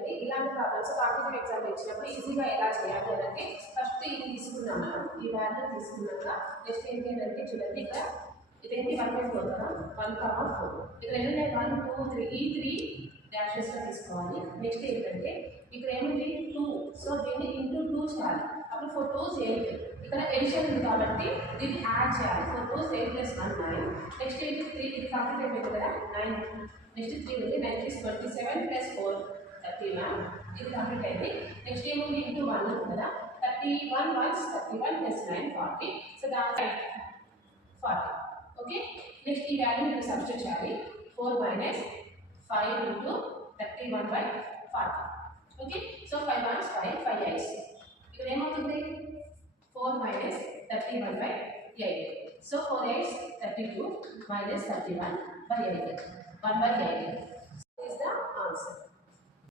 చేయండి. ఇలాంటి problems competitive exam ఇచ్చినప్పుడు ఈజీగా ఎలా చేయాలి అంటే ఫస్ట్ ఇది తీసుకున్నాం మనం, ఈ వాల్యూ తీసుకున్నాక నెక్స్ట్ ఏంటి అంటే చూడండి ఇక్కడ ఇదేంటి 1/4 కదా, 1,4 ఇక్కడ ఎన్ని 1 2 3 ఈ 3 డాషెస్గా తీసుకోవాలి. నెక్స్ట్ ఏంటంటే ఇక్కడ ఏముంది 2, సో దీన్ని ఇంటూ 2 చేయాలి. అప్పుడు 4 2s 8, ఇక్కడ ఎడిషన్ ఉంది కాబట్టి దీన్ని యాడ్ చేయాలి. 4 2s 8 + 1 9. నెక్స్ట్ ఏంటి 3, ఇది కంప్లీట్ అయిపోయింది కదా 9. నెక్స్ట్ 3 ఉంది, 9 is 27 + 4 31, ఇది కంప్లీట్ అయింది. నెక్స్ట్ ఏముంది ఇంటూ 1 ఉంది కదా, 31 1s 31 + 9 40, సో దాని 40. ఓకే, నెక్స్ట్ ఈ వాల్యూ మీరు సబ్స్టిట్యూట్ చేయాలి. 4 - 5 × 31/40. ఓకే, సో 5 1s 5, 5 8s, ఇక్కడ ఏమవుతుంది 4 - 31/8, సో 4 8s 32 - 31/8, 1/8.